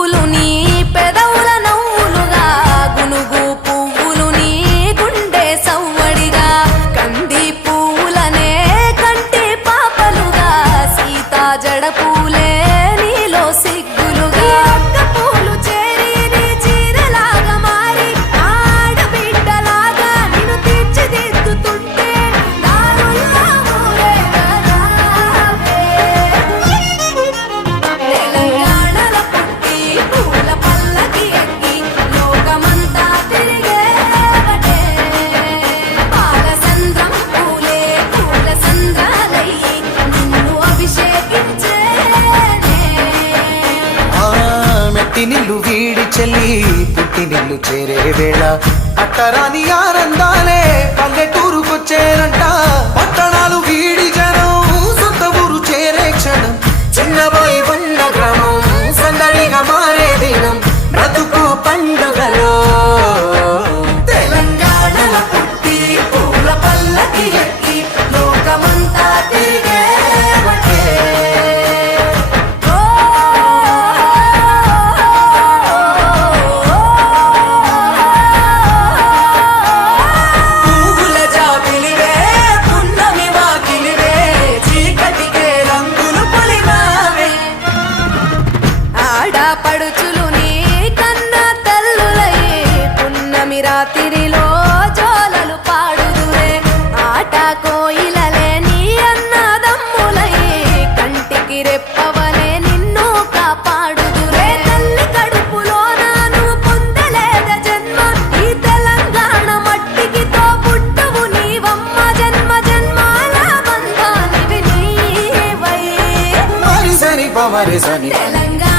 పువ్వులు నీ పెదవుల నవ్వులుగా గునుగు పువ్వులు నీ గుండె సవ్వడిగా కంది పువ్వులనే కంటి పాపలుగా సీతా జడ పూలే నీలో సిగ్గులుగా ఒక్క పూలు చేరి నీ చీరలాగా మారి ఆడబిడ్డలాగా నిన్ను తీర్చిదిద్దుతుంటే దారుల్లా ఊరేగరావే. తెలంగాణల పుట్టి పూల పల్లకి ఎక్కి లోకమంతా తిరిగేవటే పాలసంద్రం పూలే పూల సంద్రాలయ్యి నిన్ను అభిషేకించేనే. మెట్టి నిల్లు వీడి చెల్లి పుట్టి నిల్లు చేరే వేళ అట్టరాని ఆనందాలే పల్లెటూరుకొచ్చేనంట. పట్టణాలు వీడి జనం సొంత ఊరు చేరే క్షణం చిన్నబోయి బండ గ్రామం సందడిగా మారే దినం బ్రతుకు పండుగలో. తెలంగాణల పుట్టి పూల పల్లకి ఎక్కి లోకమంతా తిరిగేవటే. పువ్వుల జాబిలివే పున్నమి వాకిలివే చీకటికే రంగులు పొలిమావే ఆడపడుచులు నీ కన్న తల్లులయ్యే పున్నమి రాత్రిలో జోలలు పాడుదురే ఆట కోయిలలే నీ అన్నదమ్ములయ్యే కంటికి రెప్పవలే నిన్ను కాపాడుదురే తల్లి కడుపులో నాను పొందలేద జన్మ ఈ తెలంగాణ మట్టికి తో పుట్టవు నీవమ్మ జన్మ జన్మాల బంధానివి నీవై మరి సని పమరి సని తెలంగాణ